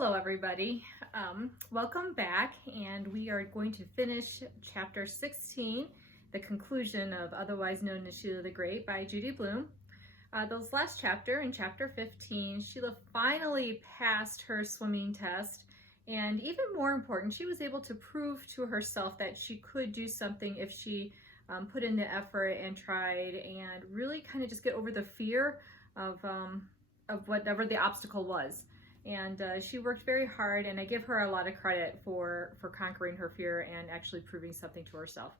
Hello everybody, welcome back, and we are going to finish chapter 16, the conclusion of Otherwise Known as Sheila the Great by Judy Blume. This last chapter, in chapter 15, Sheila finally passed her swimming test, and even more important, she was able to prove to herself that she could do something if she put in the effort and tried, and really kind of just get over the fear of whatever the obstacle was. And she worked very hard, and I give her a lot of credit for conquering her fear and actually proving something to herself.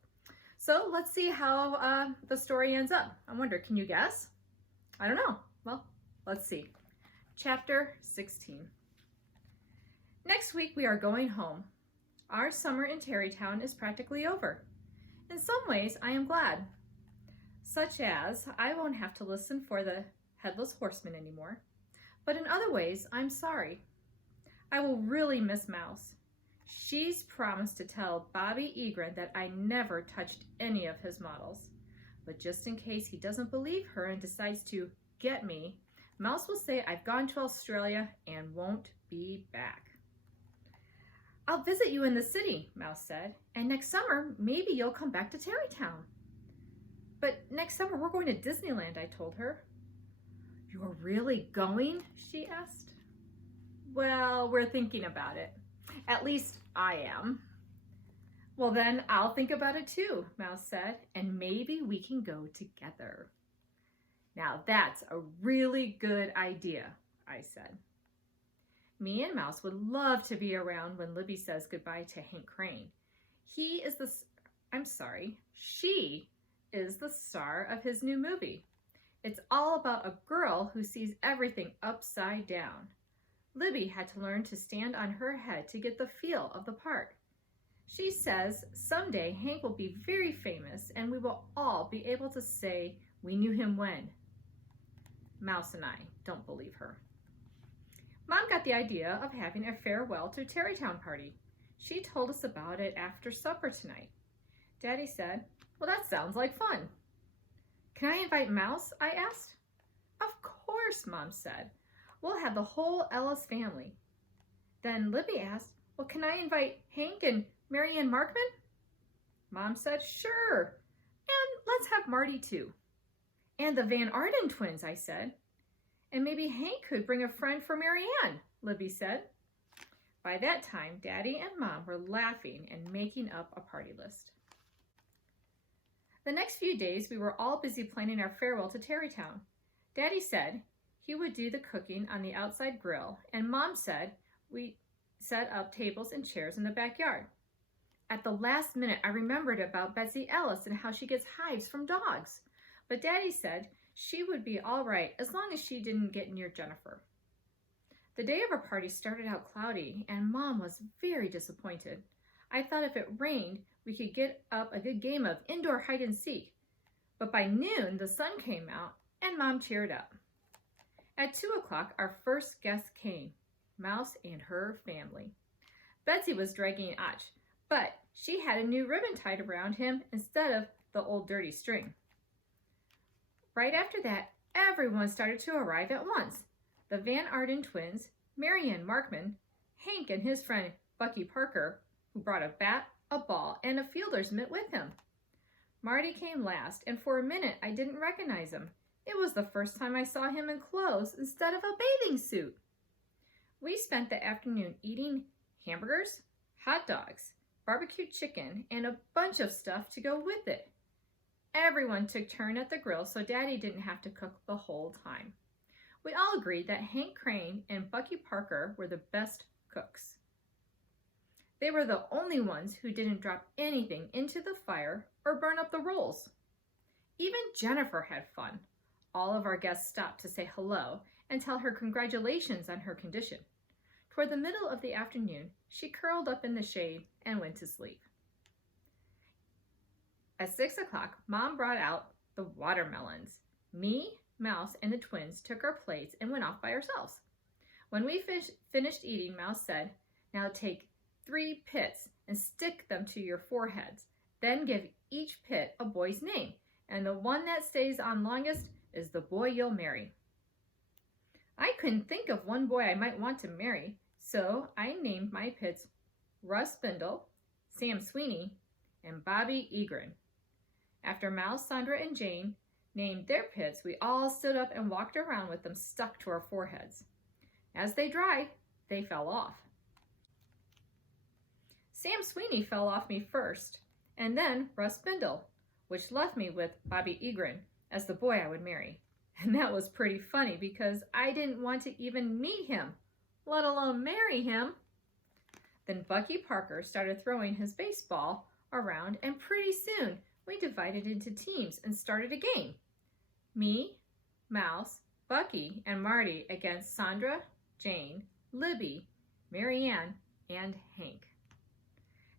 So let's see how the story ends up. I wonder, can you guess? I don't know. Well, let's see. Chapter 16. Next week we are going home. Our summer in Tarrytown is practically over. In some ways, I am glad. Such as, I won't have to listen for the Headless Horseman anymore. But in other ways, I'm sorry. I will really miss Mouse. She's promised to tell Bobby Egren that I never touched any of his models. But just in case he doesn't believe her and decides to get me, Mouse will say I've gone to Australia and won't be back. I'll visit you in the city, Mouse said, and next summer, maybe you'll come back to Tarrytown. But next summer, we're going to Disneyland, I told her. You're really going? She asked. Well, we're thinking about it. At least I am. Well, then I'll think about it too, Mouse said, and maybe we can go together. Now that's a really good idea, I said. Me and Mouse would love to be around when Libby says goodbye to Hank Crane. She is the star of his new movie. It's all about a girl who sees everything upside down. Libby had to learn to stand on her head to get the feel of the part. She says someday Hank will be very famous and we will all be able to say we knew him when. Mouse and I don't believe her. Mom got the idea of having a farewell to Tarrytown party. She told us about it after supper tonight. Daddy said, well, that sounds like fun. Can I invite Mouse? I asked. Of course, Mom said. We'll have the whole Ellis family. Then Libby asked, well, can I invite Hank and Mary Ann Markman? Mom said, sure. And let's have Marty too. And the Van Arden twins, I said. And maybe Hank could bring a friend for Mary Ann, Libby said. By that time, Daddy and Mom were laughing and making up a party list. The next few days, we were all busy planning our farewell to Tarrytown. Daddy said he would do the cooking on the outside grill, and Mom said we set up tables and chairs in the backyard. At the last minute, I remembered about Betsy Ellis and how she gets hives from dogs. But Daddy said she would be all right as long as she didn't get near Jennifer. The day of our party started out cloudy, and Mom was very disappointed. I thought if it rained, we could get up a good game of indoor hide and seek. But by noon, the sun came out and Mom cheered up. At 2 o'clock, our first guest came, Mouse and her family. Betsy was dragging Och, but she had a new ribbon tied around him instead of the old dirty string. Right after that, everyone started to arrive at once. The Van Arden twins, Mary Ann Markman, Hank and his friend Bucky Parker, who brought a bat, a ball, and a fielder's mitt with him. Marty came last, and for a minute I didn't recognize him. It was the first time I saw him in clothes instead of a bathing suit. We spent the afternoon eating hamburgers, hot dogs, barbecued chicken, and a bunch of stuff to go with it. Everyone took turn at the grill, so Daddy didn't have to cook the whole time. We all agreed that Hank Crane and Bucky Parker were the best cooks. They were the only ones who didn't drop anything into the fire or burn up the rolls. Even Jennifer had fun. All of our guests stopped to say hello and tell her congratulations on her condition. Toward the middle of the afternoon, she curled up in the shade and went to sleep. At 6 o'clock, Mom brought out the watermelons. Me, Mouse, and the twins took our plates and went off by ourselves. When we finished eating, Mouse said, now take 3 pits and stick them to your foreheads. Then give each pit a boy's name, and the one that stays on longest is the boy you'll marry. I couldn't think of one boy I might want to marry, So I named my pits Russ Bindle, Sam Sweeney, and Bobby Egrin. After Mouse, Sandra, and Jane named their pits, we all stood up and walked around with them stuck to our foreheads. As they dried, they fell off. Sam Sweeney fell off me first, and then Russ Bindle, which left me with Bobby Egrin as the boy I would marry. And that was pretty funny because I didn't want to even meet him, let alone marry him. Then Bucky Parker started throwing his baseball around, and pretty soon we divided into teams and started a game. Me, Mouse, Bucky, and Marty against Sandra, Jane, Libby, Marianne, and Hank.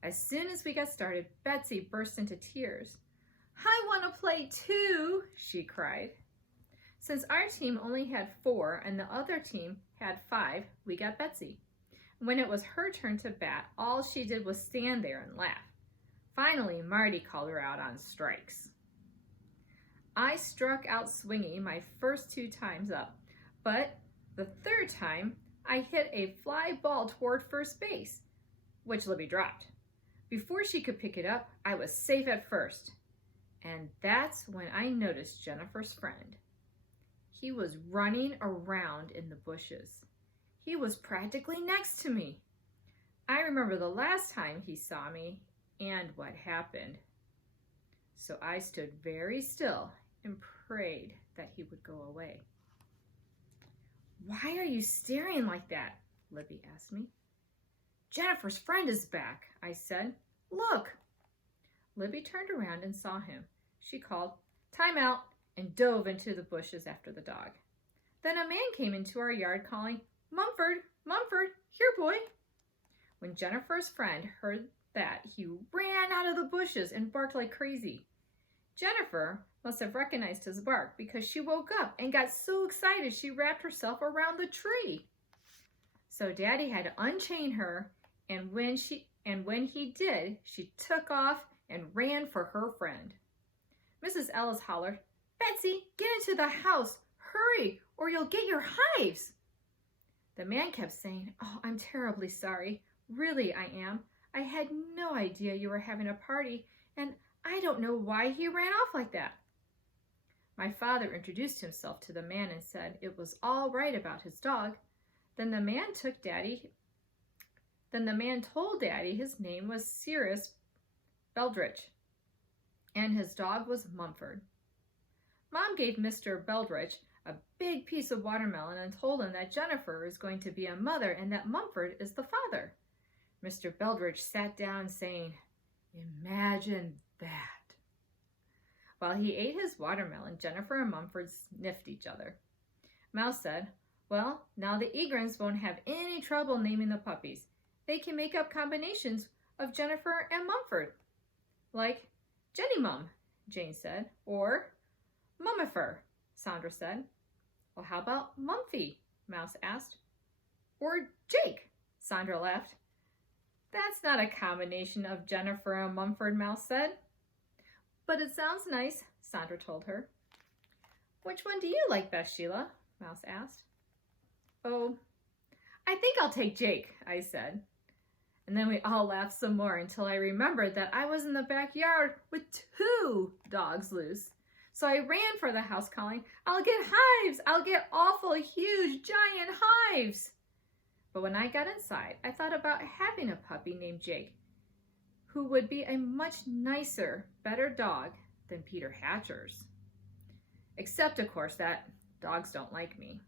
As soon as we got started, Betsy burst into tears. "I want to play too," she cried. Since our team only had 4 and the other team had 5, we got Betsy. When it was her turn to bat, all she did was stand there and laugh. Finally, Marty called her out on strikes. I struck out swinging my first 2 times up, but the 3rd time, I hit a fly ball toward first base, which Libby dropped. Before she could pick it up, I was safe at first. And that's when I noticed Jennifer's friend. He was running around in the bushes. He was practically next to me. I remember the last time he saw me and what happened. So I stood very still and prayed that he would go away. "Why are you staring like that?" Libby asked me. "Jennifer's friend is back," I said. "Look." Libby turned around and saw him. She called, "Time out," and dove into the bushes after the dog. Then a man came into our yard calling, "Mumford, Mumford, here, boy." When Jennifer's friend heard that, he ran out of the bushes and barked like crazy. Jennifer must have recognized his bark because she woke up and got so excited she wrapped herself around the tree. So Daddy had to unchain her, and when he did, she took off and ran for her friend. Mrs. Ellis hollered, "Betsy, get into the house! Hurry, or you'll get your hives!" The man kept saying, "Oh, I'm terribly sorry. Really, I am. I had no idea you were having a party, and I don't know why he ran off like that." My father introduced himself to the man and said it was all right about his dog. Then the man told Daddy his name was Cyrus Beldrich, and his dog was Mumford. Mom gave Mr. Beldrich a big piece of watermelon and told him that Jennifer is going to be a mother and that Mumford is the father. Mr. Beldrich sat down saying, "Imagine that." While he ate his watermelon, Jennifer and Mumford sniffed each other. Mouse said, "Well, now the Egrins won't have any trouble naming the puppies. They can make up combinations of Jennifer and Mumford. Like Jenny Mum," Jane said, or Mummifer, Sandra said. "Well, how about Mumphy?" Mouse asked. Or Jake, Sandra laughed. "That's not a combination of Jennifer and Mumford," Mouse said. "But it sounds nice," Sandra told her. "Which one do you like best, Sheila?" Mouse asked. "Oh, I think I'll take Jake," I said. And then we all laughed some more until I remembered that I was in the backyard with 2 dogs loose. So I ran for the house calling, "I'll get hives! I'll get awful huge giant hives!" But when I got inside, I thought about having a puppy named Jake, who would be a much nicer, better dog than Peter Hatcher's. Except, of course, that dogs don't like me.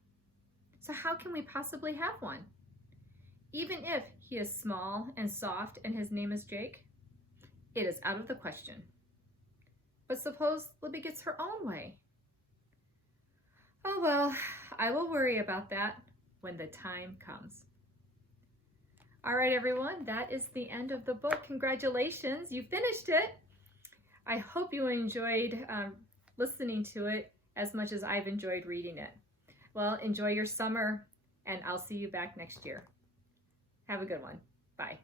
So how can we possibly have one? Even if he is small and soft and his name is Jake, it is out of the question. But suppose Libby gets her own way. Oh well, I will worry about that when the time comes. All right, everyone, that is the end of the book. Congratulations, you finished it. I hope you enjoyed listening to it as much as I've enjoyed reading it. Well, enjoy your summer, and I'll see you back next year. Have a good one. Bye.